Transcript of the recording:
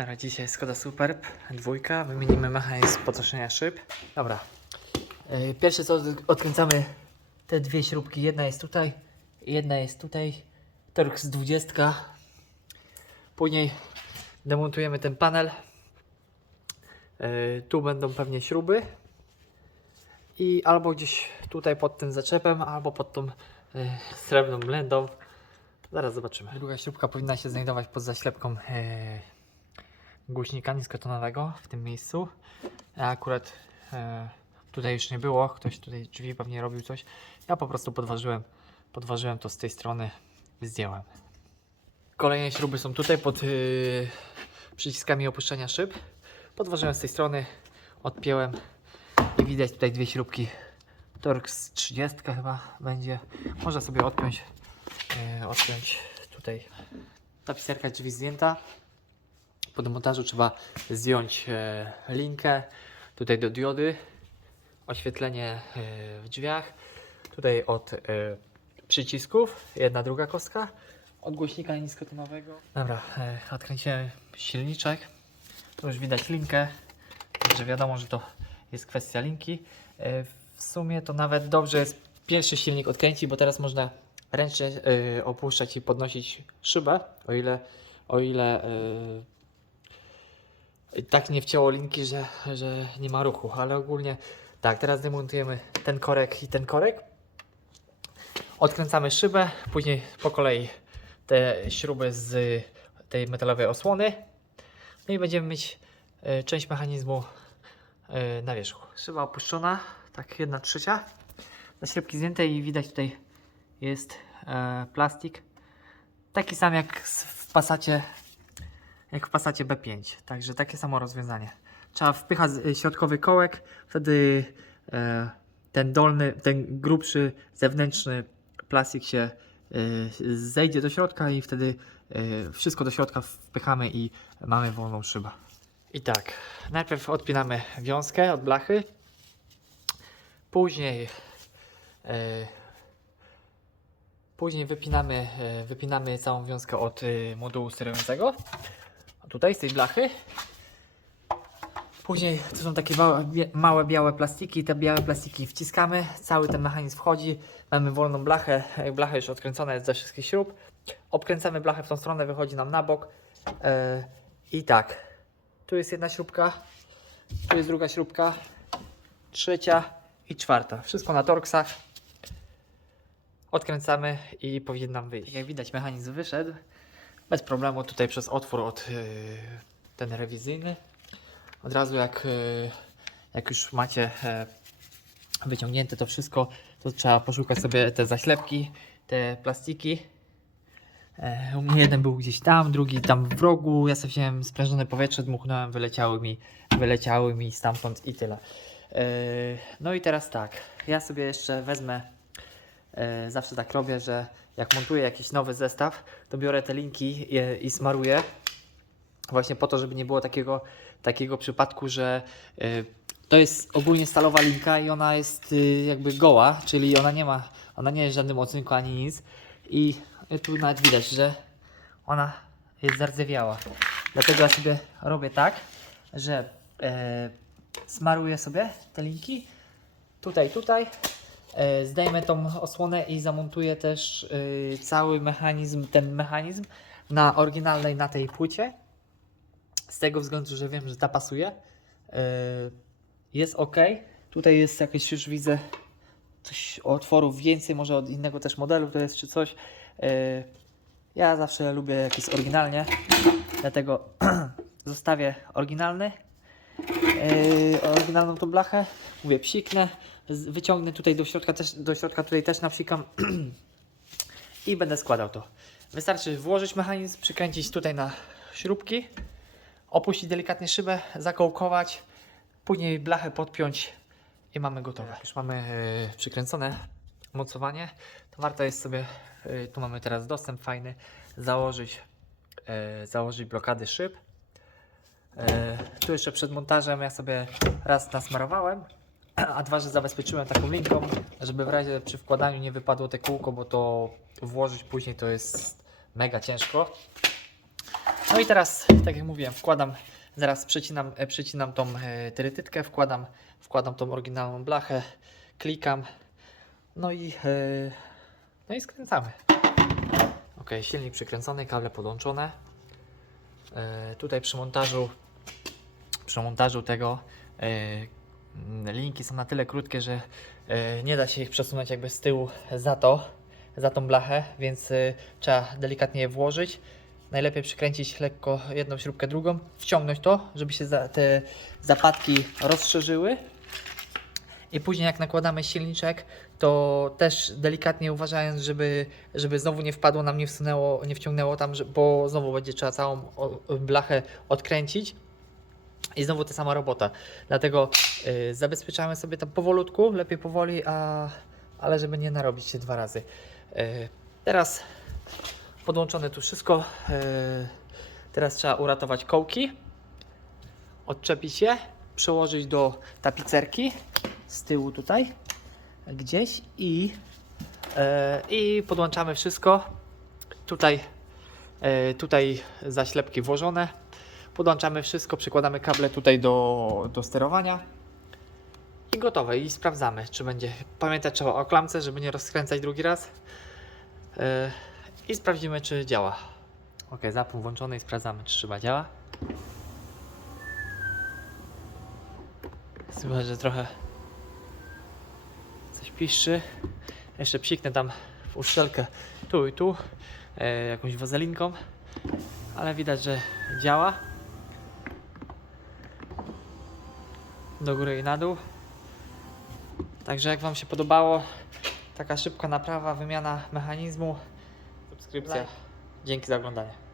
Dobra, dzisiaj Skoda Superb, dwójka, wymienimy mechanizm podnoszenia szyb. Dobra, Yy, pierwsze co od- odkręcamy te dwie śrubki, jedna jest tutaj, jedna jest tutaj, Torx 20. Później demontujemy ten panel. Yy, tu będą pewnie śruby i albo gdzieś tutaj pod tym zaczepem, albo pod tą yy, srebrną blendą. Zaraz zobaczymy. Druga śrubka powinna się znajdować pod zaślepką głośnika niskotonowego w tym miejscu. A akurat e, tutaj już nie było, ktoś tutaj drzwi pewnie robił coś. Ja po prostu podważyłem, podważyłem to z tej strony i zdjąłem. Kolejne śruby są tutaj pod y, przyciskami opuszczania szyb. Podważyłem z tej strony, odpiąłem i widać tutaj dwie śrubki. Torx 30 chyba będzie. Można sobie odpiąć, y, odpiąć tutaj. Tapicerka drzwi zdjęta. Po demontażu trzeba zdjąć e, linkę tutaj do diody, oświetlenie e, w drzwiach, tutaj od e, przycisków, jedna, druga kostka, od głośnika niskotonowego. Dobra, odkręciłem silniczek, tu już widać linkę, także wiadomo, że to jest kwestia linki. W sumie to nawet dobrze jest pierwszy silnik odkręcić, bo teraz można ręcznie opuszczać i podnosić szybę, o ile, o ile tak nie wcięło linki, że, że nie ma ruchu, ale ogólnie tak, teraz demontujemy ten korek i ten korek. Odkręcamy szybę, później po kolei te śruby z tej metalowej osłony. No i będziemy mieć e, część mechanizmu e, na wierzchu. Szyba opuszczona, tak jedna trzecia. Zaślepki zdjęte i widać tutaj jest e, plastik. Taki sam jak w Passacie jak w Passacie B5. Także takie samo rozwiązanie. Trzeba wpychać y, środkowy kołek, wtedy e, ten dolny, ten grubszy zewnętrzny plastik się e, zejdzie do środka i wtedy e, wszystko do środka wpychamy i mamy wolną szybę. I tak, najpierw odpinamy wiązkę od blachy, później później wypinamy, wypinamy całą wiązkę od modułu sterującego tutaj z tej blachy. Później to są takie małe, małe białe plastiki. Te białe plastiki wciskamy, cały ten mechanizm wchodzi. Mamy wolną blachę. Blacha już odkręcona jest ze wszystkich śrub. Obkręcamy blachę w tą stronę, wychodzi nam na bok. E, I tak, tu jest jedna śrubka, tu jest druga śrubka, trzecia i czwarta. Wszystko na torksach. Odkręcamy i powinien nam wyjść. Jak widać, mechanizm wyszedł bez problemu tutaj przez otwór od yy, ten rewizyjny. Od razu jak, yy, jak już macie e, wyciągnięte to wszystko, to trzeba poszukać sobie te zaślepki, te plastiki. E, u mnie jeden był gdzieś tam, drugi tam w rogu. Ja sobie wziąłem sprężone powietrze, dmuchnąłem, wyleciały mi, wyleciały mi stamtąd i tyle. E, no i teraz tak, ja sobie jeszcze wezmę E, zawsze tak robię, że jak montuję jakiś nowy zestaw, to biorę te linki i, i smaruję. Właśnie po to, żeby nie było takiego, takiego przypadku, że e, to jest ogólnie stalowa linka i ona jest y, jakby goła, czyli ona nie ma, ona nie jest żadnym ocynku ani nic. I tu nawet widać, że ona jest zardzewiała. Dlatego ja sobie robię tak, że e, smaruję sobie te linki tutaj, tutaj. E, Zdejmę tą osłonę i zamontuję też e, cały mechanizm, ten mechanizm na oryginalnej, na tej płycie. Z tego względu, że wiem, że ta pasuje. E, Jest ok. Tutaj jest jakieś już widzę coś otworów więcej, może od innego też modelu to jest czy coś. Ja zawsze lubię jakieś oryginalnie, dlatego zostawię oryginalny oryginalną tą blachę. Mówię, psiknę, wyciągnę tutaj do środka też, do środka tutaj też napsikam i będę składał to. Wystarczy włożyć mechanizm, przykręcić tutaj na śrubki, opuścić delikatnie szybę, zakołkować, później blachę podpiąć i mamy gotowe. Jak już mamy yy, przykręcone mocowanie, to warto jest sobie, yy, tu mamy teraz dostęp fajny, założyć, yy, założyć blokady szyb. E, Tu jeszcze przed montażem ja sobie raz nasmarowałem, a dwa, że zabezpieczyłem taką linką, żeby w razie przy wkładaniu nie wypadło te kółko, bo to włożyć później to jest mega ciężko. No i teraz, tak jak mówiłem, wkładam, zaraz przycinam, e, przycinam tą e, trytytkę, wkładam, wkładam tą oryginalną blachę, klikam, no i, no i skręcamy. Ok, silnik przykręcony, kable podłączone. E, tutaj przy montażu, przy montażu tego e, linki są na tyle krótkie, że e, nie da się ich przesunąć jakby z tyłu za to, za tą blachę, więc trzeba delikatnie je włożyć. Najlepiej przykręcić lekko jedną śrubkę drugą, wciągnąć to, żeby się te zapadki rozszerzyły. I później jak nakładamy silniczek, to też delikatnie uważając, żeby, żeby znowu nie wpadło nam, nie wsunęło, nie wciągnęło tam, bo znowu będzie trzeba całą blachę odkręcić. I znowu ta sama robota. Dlatego y, zabezpieczamy sobie tam powolutku, lepiej powoli, a, ale żeby nie narobić się dwa razy. Y, teraz podłączone tu wszystko. y, teraz trzeba uratować kołki, odczepić je, przełożyć do tapicerki z tyłu tutaj gdzieś i, e, i podłączamy wszystko. Tutaj, e, tutaj zaślepki włożone. Podłączamy wszystko, przykładamy kable tutaj do, do sterowania i gotowe. I sprawdzamy, czy będzie. Pamiętać trzeba o klamce, żeby nie rozkręcać drugi raz. E, I sprawdzimy, czy działa. Ok, zapór włączony i sprawdzamy, czy szyba działa. Słychać, że trochę piszczy. Jeszcze psiknę tam w uszczelkę tu i tu e, jakąś wazelinką, ale widać, że działa. Do góry i na dół. Także jak Wam się podobało, taka szybka naprawa, wymiana mechanizmu, subskrypcja. Dzięki za oglądanie.